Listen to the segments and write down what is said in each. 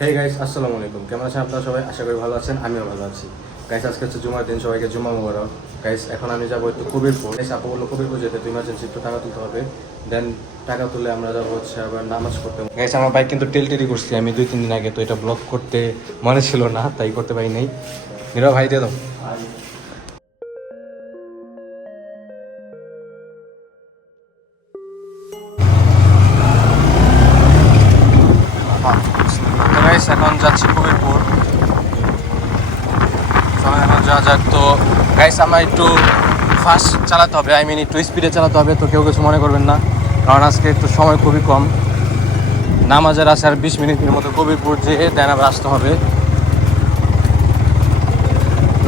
Hey guys আসসালামু আলাইকুম। কেমন আছেন আপনারা সবাই? আশা করি ভালো আছেন, আমিও ভালো আছি। গাইস আজকে হচ্ছে জুমার দিন, সবাইকে জুমা মোবারক। গাইস এখন আমি যাব একটু কবিরপুর। গাইস আপু বলল কবিরপুর যেতে তো ইমার্জেন্সি একটু টাকা তুলতে হবে। দেন টাকা তুলে আমরা যাব হচ্ছে আবার নামাজ করতে গাইস আমার বাইক কিন্তু টেলটেরি করছি আমি দুই, তিন দিন আগে, তো এটা ব্লক করতে মনে ছিল না, তাই করতে পারি নাই। নীরব ভাই দিয়ে দাও। এখন যাচ্ছি কবিরপুর। এখন যাওয়া যাক। তো গাইস আমার একটু ফাস্ট চালাতে হবে। আই মিন একটু স্পিডে চালাতে হবে। তো কেউ কিছু মনে করবেন না। কারণ আজকে একটু সময় খুবই কম। নামাজের আছে আর বিশ মিনিটের মতো কবিরপুর যেয়ে দেন আবার আসতে হবে।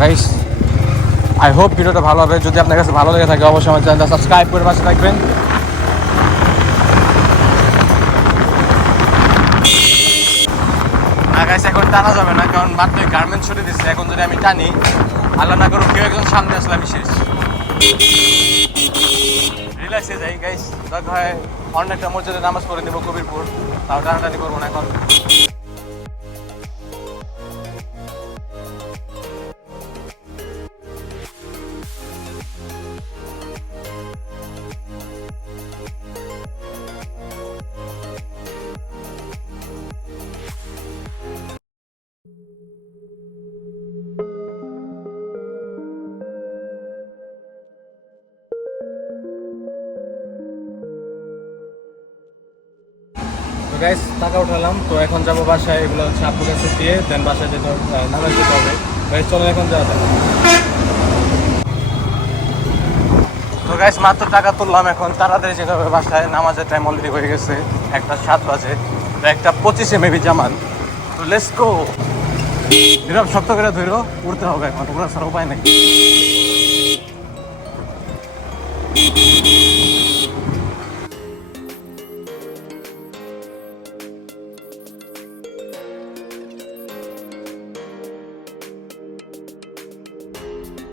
গাইস আই হোপ ভিডিওটা ভালো হবে। যদি আপনার কাছে ভালো লেগে থাকে, অবশ্যই আমার চ্যানেলটা সাবস্ক্রাইব করে পাশে থাকবেন। না এখন টানা যাবে না, কারণ মাত্রই গার্মেন্টস ছুটি দিচ্ছে এখন যদি আমি টানি, আল্লাহ না করুক, কেউ একজন সামনে আসলে আমি শেষ। রিল্যাক্সে যাই গাইস দরকার হয় অন্য একটা মসজিদে নামাজ পড়ে দেবো কবিরপুর। তাও টানাটানি করব না এখন। গাইস টাকা উঠালাম। তো এখন যাব বাসায়, এগুলো হচ্ছে আপুর কাছে দিয়ে দেন বাসায় যেতে হবে যেতে হবে। গাইস চলো এখন যাওয়া যাক। তো গাইস মাত্র টাকা তুললাম এখন। তাড়াতাড়ি যেতে হবে বাসায়, নামাজের টাইম অলরেডি হয়ে গেছে, একটা সাত বাজে একটা পঁচিশে মেবি জামান। তো লেটস গো নীরব, শক্ত করে ধরো উঠতে হবে এখন, ওগুলো ছাড়া উপায় নেই।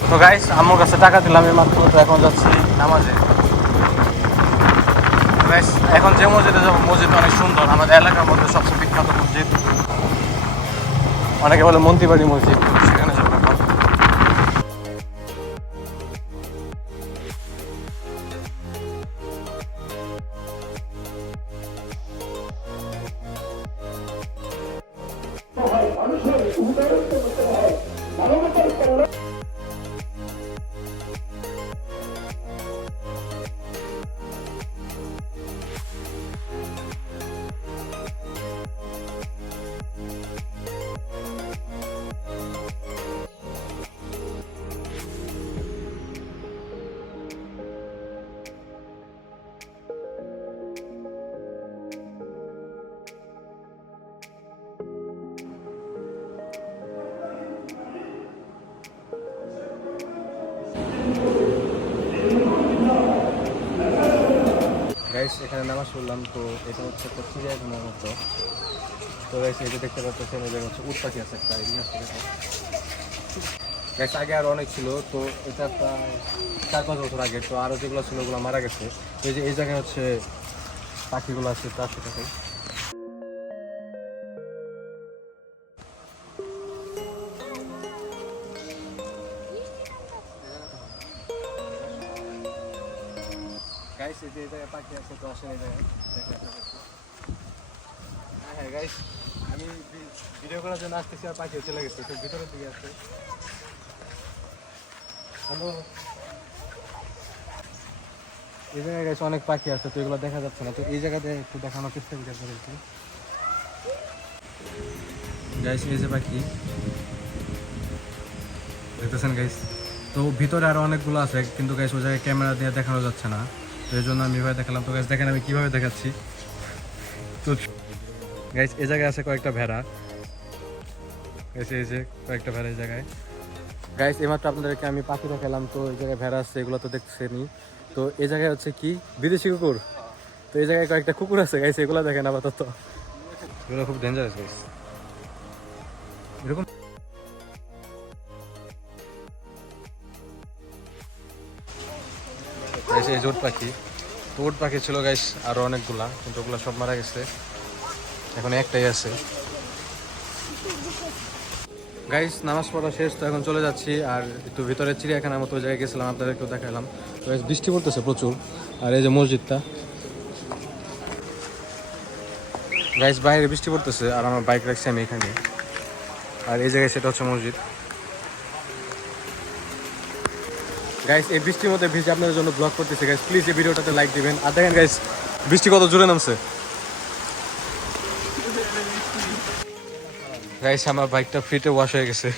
তো গাইস আমার কাছে টাকা দিলাম, এই মাত্র তো এখন যাচ্ছি নামাজে। গাইস এখন যে মসজিদে যাব, মসজিদ অনেক সুন্দর। আমাদের এলাকার মধ্যে সবচেয়ে বিখ্যাত মসজিদ। অনেকে বলে মন্ত্রীবাড়ি মসজিদ। গাইস এখানে নামাজ পড়লাম, তো এটা হচ্ছে একটা চিড়িয়াখানার মতো। তো গাইস এই যে দেখতে পাচ্ছেন যে হচ্ছে উট পাখি আছে একটা জিনিসটা দেখো। গাইস আগে আরও অনেক ছিল, তো এটা প্রায় চার পাঁচ বছর আগে, তো আরও যেগুলো ছিল ওগুলো মারা গেছে। এই যে, এই জায়গায় হচ্ছে পাখিগুলো আছে, তার সাথে হ্যাঁ হ্যাঁ আমি ভিডিও জন্য আসতেছি, আর পাখি চলে গেছে এই জায়গায় গাইস অনেক পাখি আছে, তো এগুলো দেখা যাচ্ছে না, তো এই জায়গাতে একটু দেখানোর চেষ্টা করি আপনাদেরকে গাইস এই যে পাখি। দেখতেছেন গাইস তো ভিতরে আরও অনেকগুলো আছে, কিন্তু গাইস ওই জায়গায় ক্যামেরা দিয়ে দেখানো যাচ্ছে না। তো এই জন্য আমি এভাবে দেখালাম। তো গাইস দেখেন আমি কীভাবে দেখাচ্ছি। তো গাইস এই জায়গায় আছে কয়েকটা ভেড়া। গাইস এই যে, কয়েকটা ভেড়া এই জায়গায়। গাইস এইমাত্র আপনাদেরকে আমি পাখি দেখালাম তো এই জায়গায় ভেড়া আছে, এগুলো তো দেখছেনই। তো এই জায়গায় হচ্ছে কি? বিদেশি কুকুর। তো এই জায়গায় কয়েকটা কুকুর আছে গাইস এগুলো দেখেন আপাতত। এগুলো খুব ডেঞ্জারাস গাইস এরকম গাইস এই উট পাখি। উট পাখি ছিল গাইস আরও অনেকগুলা, কিন্তু ওগুলো সব মারা গেছে। এখন একটাই আছে। গাইস নামাজ পড়া শেষ, তো এখন চলে যাচ্ছি। আর একটু ভিতরে চিড়িয়াখানার মতো জায়গায় গেছিলাম, আপনাদেরকেও দেখালাম তো বৃষ্টি পড়তেছে প্রচুর। আর এই যে মসজিদটা। গাইস বাইরে বৃষ্টি পড়তেছে, আর আমার বাইক রাখছি আমি এখানে। আর এই জায়গায় সেটা হচ্ছে মসজিদ। গাইস এই বৃষ্টির মধ্যে ভিজে আপনাদের জন্য ব্লগ করতেছে গাইস প্লিজ এই ভিডিওটাতে লাইক দিবেন। আর দেখেন গাইস বৃষ্টি কত জোরে নামছে। গাইস আমার বাইকটা ফ্রিতে ওয়াশ হয়ে গেছে।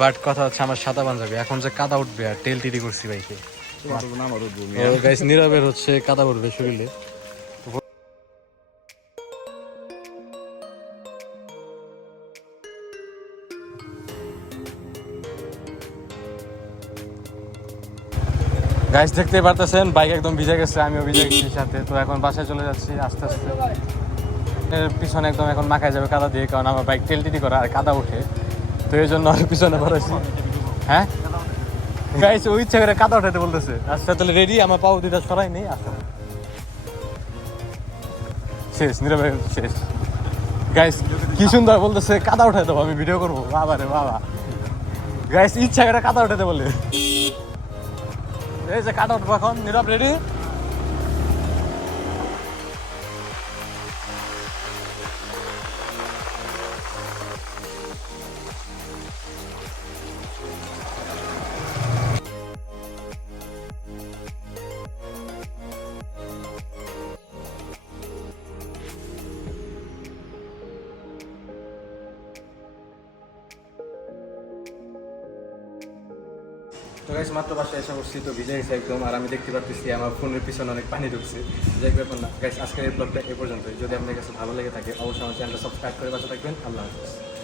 বাট কথা হচ্ছে, আমার সাদা পাঞ্জাবি। এখন যে কাদা উঠবে, আর তেল টিটি করছি বাইকে গাইস নীরবের হচ্ছে কাদা উঠবে শরীরে। গাইস দেখতে পারতেছেন, বাইক একদম ভিজে গেছে, আমিও ভিজে গেছি সাথে। তো এখন বাসায় চলে যাচ্ছি, আস্তে আস্তে। এর পিছনে একদম এখন মাখায় যাবে কাদা দিয়ে, কারণ আমার বাইক তেল টিটি করে আর কাদা উঠে তো এই জন্য আমি পিছনে ভরেছি হ্যাঁ? গাইস ওই ইচ্ছা করে কাদা উঠাতে বলতেছে। আচ্ছা তাহলে রেডি আমার পাও দিটা সরাই নেই আসো শেষ, নীরবে শেষ। গাইস কি সুন্দর বলতেছে, কাদা উঠাই দেবো আমি ভিডিও করব। বাবা রে বাবা। গাইস ইচ্ছা করে কাদা উঠাতে বলে। এই যে কাদা উঠবো এখন নীরব রেডি গাইস মাত্র বাসায় এসে করছি তো ভিজে গেছে একদম, আর আমি দেখতে পাচ্ছি আমার ফোনের পিছনে অনেক পানি ঢুকছে। যাই ব্যাপার না। গাইস আজকের এই ব্লগটা এ পর্যন্তই। যদি আপনার কাছে ভালো লেগে থাকে, অবশ্যই আমার চ্যানেলটা সাবস্ক্রাইব করে বাসা থাকবেন। আল্লাহ হাফিজ।